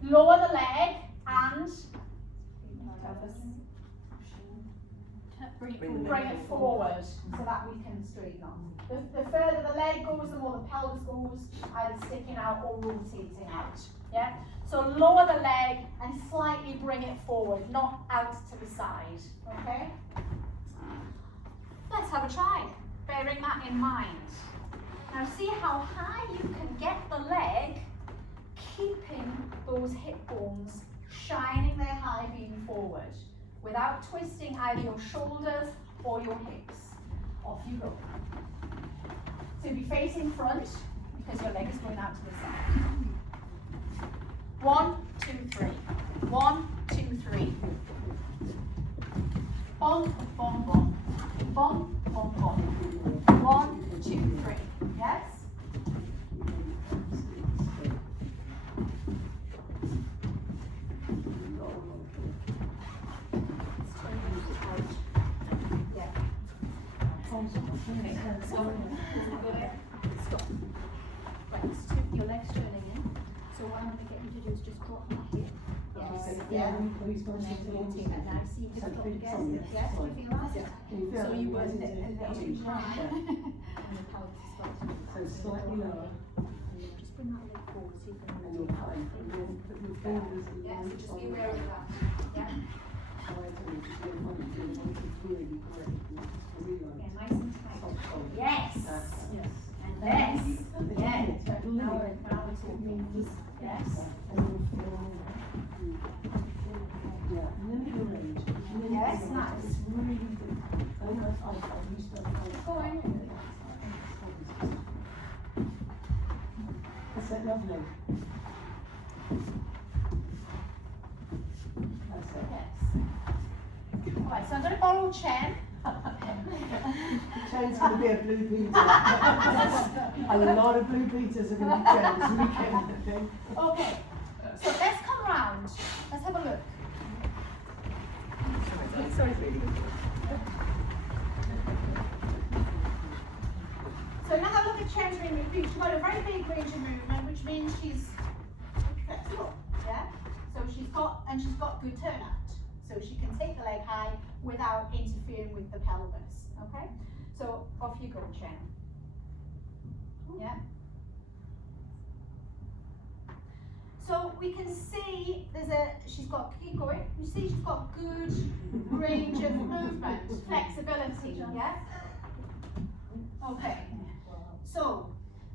Lower the leg and bring it forward so that we can straighten up. The further the leg goes, the more the pelvis goes, either sticking out or rotating out. Yeah? So lower the leg and slightly bring it forward, not out to the side. Okay? Let's have a try, bearing that in mind. Now see how high you can get the leg, keeping those hip bones shining their high beam forward, without twisting either your shoulders or your hips. Off you go. So you'll be facing front because your leg is going out to the side. 1, 2, 3. 1, 2, 3. Bum, bum, bum. Bum, bum, bum. 1, 2, 3. Yes? Stop. Right, your legs turning in. So what I'm going to get you to do is just drop my hip. Yes. Yeah. And then rotate it. Now see hips drop again. Yes. Do you feel that? So you weren't there. And then you try. And the pelvis is starting. So slightly lower. Just bring that leg forward so you can And you're fine. And then put your fingers in yeah, one so just side. be aware of that. Yeah. Yeah, nice and tight. Yes. Yes. And yes. Yes. Now we're talking. Yes. Yeah, limit your range. Yes, nice. Really good. I used to Going. That's that lovely. That's it. Yes. Alright, so I'm going to borrow Chen. Chen's going to be a blue Peter. And a lot of blue Peters are going to be Chen this weekend, I think. Okay. So let's come round. Let's have a look. Sorry, really. So now have a look at Chen's range of movement. She's got a very big range of movement. which means she's flexible, yeah? So she's got good turnout. So she can take the leg high without interfering with the pelvis, okay? So off you go, Chen. Yeah. So we can see she's got, keep going, you see she's got good range of movement, flexibility, yeah? Okay, so,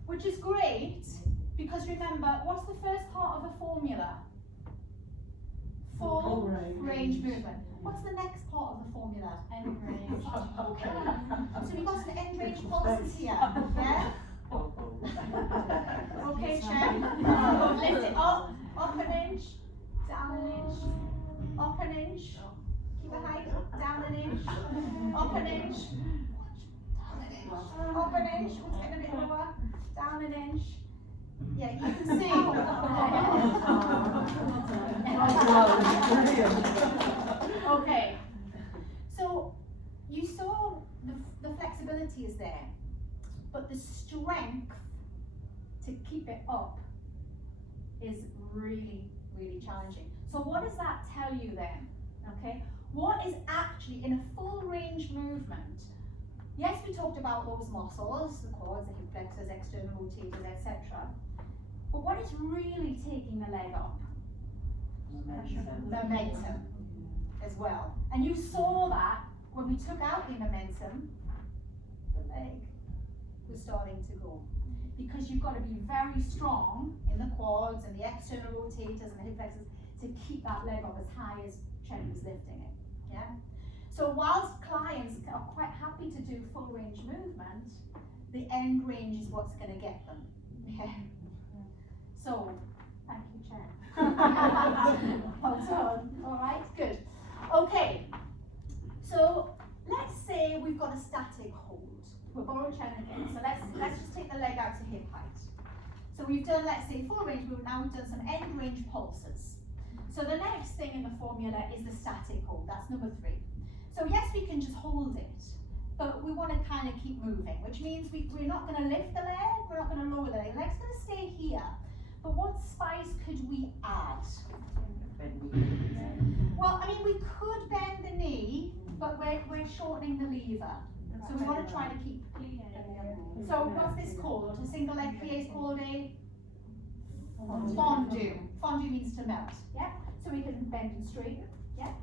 which is great, because remember, what's the first part of the formula? Full range movement. What's the next part of the formula? End range. Okay, so we've got some end range pulses here, yeah? Okay, Chen. Lift it up an inch, down an inch, up an inch. Keep it high, down an inch, up an inch, up an inch. Let's get a bit lower, down an inch. Yeah, you can see. Okay. So you saw the flexibility is there, but the strength to keep it up is really, really challenging. So what does that tell you then? Okay, what is actually in a full range movement? Yes, we talked about those muscles, the quads, the hip flexors, external rotators, etc. But what is really taking the leg up? Momentum as well. And you saw that when we took out the momentum, the leg was starting to go. Because you've got to be very strong in the quads and the external rotators and the hip flexors to keep that leg up as high as Chen was lifting it. Yeah. So whilst clients are quite happy to do full range movement, the end range is what's going to get them. Yeah. So, thank you, Chen. Well done. All right, good. Okay. So let's say we've got a static hold. We'll borrow Chen again. So let's just take the leg out to hip height. So we've done, let's say, full range movement. Now we've done some end range pulses. So the next thing in the formula is the static hold. That's number 3. So yes, we can just hold it, but we want to kind of keep moving, which means we're not going to lift the leg, we're not going to lower the leg. The leg's going to stay here. But what spice could we add? Well, I mean, we could bend the knee, but we're shortening the lever. So we want to try to keep Plie. So what's this called? A single leg plie is called a Tendu. Tendu means to melt. Yeah. So we can bend and straighten. Yeah.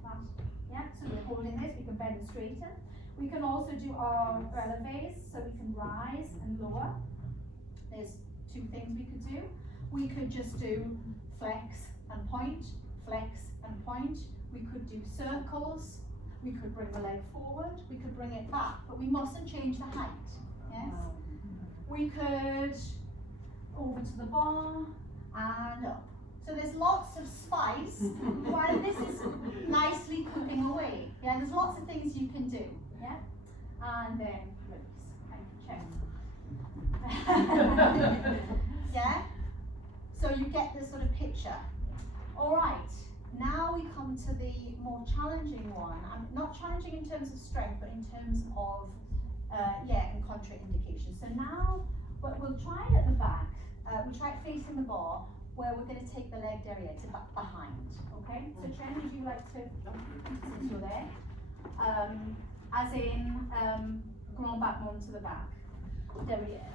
Yeah. So we're holding this. We can bend and straighten. We can also do our releves, so we can rise and lower. There's 2 things we could do. We could just do flex and point, flex and point. We could do circles. We could bring the leg forward. We could bring it back, but we mustn't change the height. Yes. We could over to the bar and up. So there's lots of spice while this is nicely cooking away. Yeah, there's lots of things you can do. Yeah, and then release. Check. Yeah. So you get this sort of picture. All right. Now we come to the more challenging one. Not challenging in terms of strength, but in terms of and contraindication. So now we'll try it at the back. We'll try it facing the bar, where we're going to take the leg derrière to back behind. Okay. So Chen, would you like to, since you're there, as in grand battement to the back, derrière.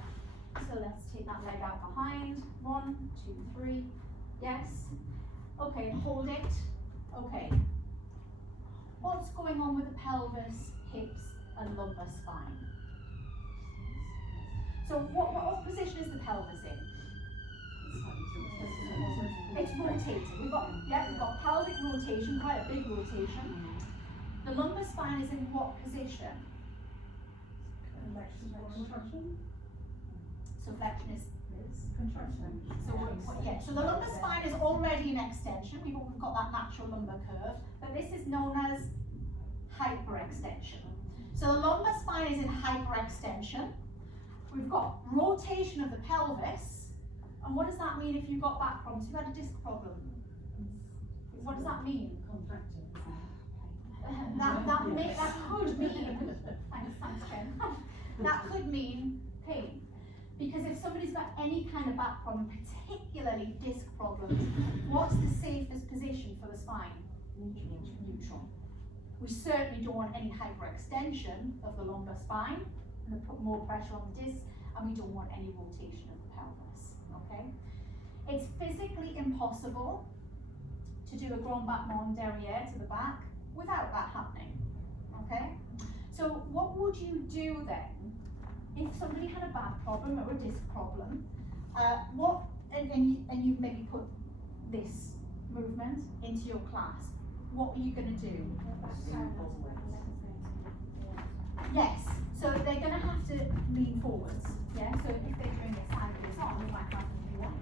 So let's take that leg out behind. 1, 2, 3. Yes. Okay, hold it. Okay. What's going on with the pelvis, hips, and lumbar spine? So what position is the pelvis in? It's rotating. We've got pelvic rotation, quite a big rotation. The lumbar spine is in what position? So flexion is contraction. So the lumbar spine is already in extension. We've got that natural lumbar curve, but this is known as hyperextension. So the lumbar spine is in hyperextension. We've got rotation of the pelvis. And what does that mean if you've got back problems? You've had a disc problem. What does that mean? That could mean, thanks Jen. That could mean pain. Because if somebody's got any kind of back problem, particularly disc problems, what's the safest position for the spine? Neutral. We certainly don't want any hyperextension of the lumbar spine and put more pressure on the disc, and we don't want any rotation of the pelvis, okay? It's physically impossible to do a grand battement derrière to the back without that happening, okay? So what would you do then if somebody had a back problem or a disc problem? And you maybe put this movement into your class, what are you going to do? Yes, so they're going to have to lean forwards, yeah? So if they're doing it sideways on, they might have to do one.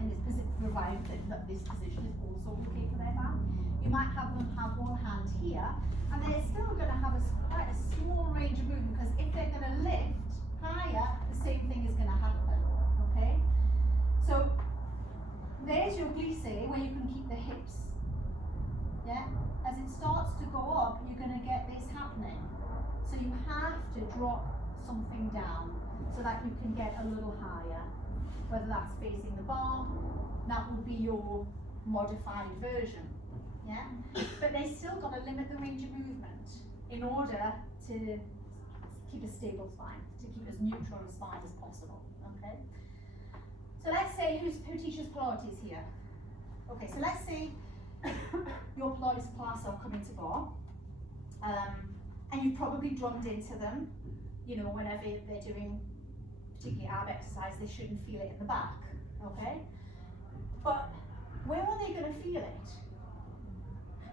And it's provided that this position is also okay for their back. You might have them have one hand here, and they're still going to have quite a small range of movement, because if they're going to lift higher, the same thing is going to happen, okay? So there's your glissade, where you can keep the hips, yeah? As it starts to go up, you're going to get this happening. So you have to drop something down so that you can get a little higher, whether that's facing the bar. That would be your modified version, yeah? But they still got to limit the range of movement in order to keep a stable spine, to keep as neutral a spine as possible, okay? So let's say, who teaches Pilates here? Okay, so let's say your Pilates class are coming to Barre, and you've probably drummed into them, you know, whenever they're doing particularly ab exercise, they shouldn't feel it in the back, okay? But where are they going to feel it?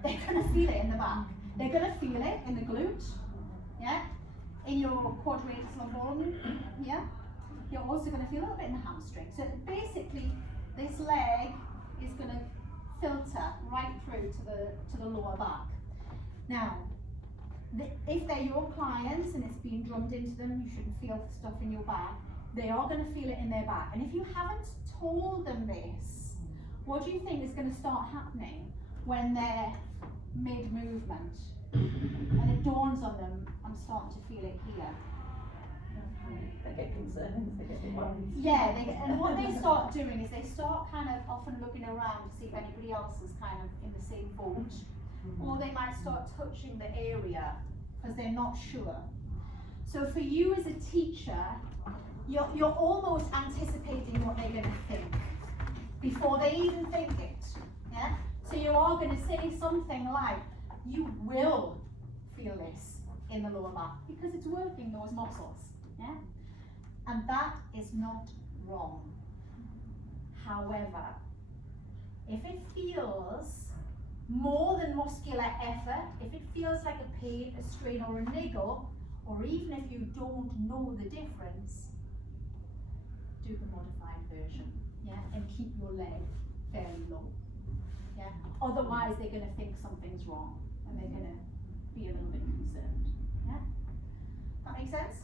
They're going to feel it in the back. They're going to feel it in the glute, yeah? In your quadratus lumborum, yeah? You're also going to feel a little bit in the hamstring. So basically, this leg is going to filter right through to the lower back. Now, if they're your clients and it's being drummed into them, you shouldn't feel stuff in your back. They are going to feel it in their back. And if you haven't told them this, what do you think is going to start happening when they're mid-movement? And it dawns on them, I'm starting to feel it here. They get concerned, they get worried. Yeah, and what they start doing is they start kind of often looking around to see if anybody else is kind of in the same boat. Or they might start touching the area because they're not sure. So for you as a teacher, you're almost anticipating what they're going to think before they even think it. Yeah? So you are going to say something like, you will feel this in the lower back because it's working those muscles. Yeah? And that is not wrong. However, if it feels more than muscular effort, if it feels like a pain, a strain, or a niggle, or even if you don't know the difference, do the modified version, yeah, and keep your leg fairly low, yeah. Otherwise, they're going to think something's wrong, and they're going to be a little bit concerned, yeah. That makes sense?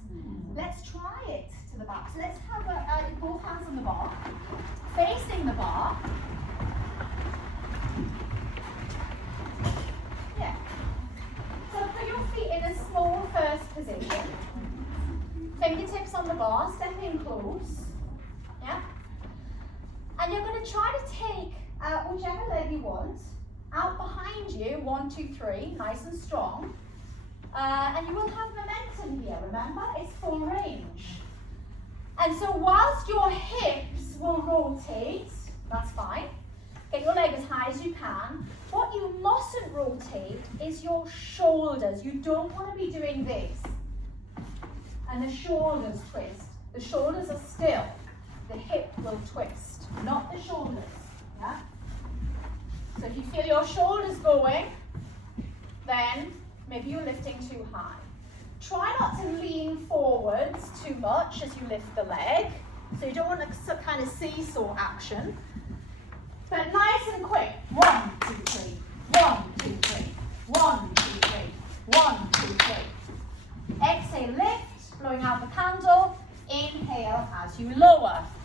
Let's try it to the back. So let's have both hands on the bar, facing the bar. Yeah. So put your feet in a small first position. Fingertips on the bar, step in close. Yeah. And you're going to try to take whichever leg you want out behind you. 1, 2, 3, nice and strong. And you will have momentum here, remember? It's full range. And so whilst your hips will rotate, that's fine. Get your leg as high as you can. What you mustn't rotate is your shoulders. You don't want to be doing this. And the shoulders twist. The shoulders are still. The hip will twist, not the shoulders. Yeah? So if you feel your shoulders going, then maybe you're lifting too high. Try not to lean forwards too much as you lift the leg. So you don't want some kind of seesaw action. But nice and quick. 1, 2, 3. 1, 2, 3. 1, 2, 3. 1, 2, 3. Exhale, lift, blowing out the candle. Inhale as you lower.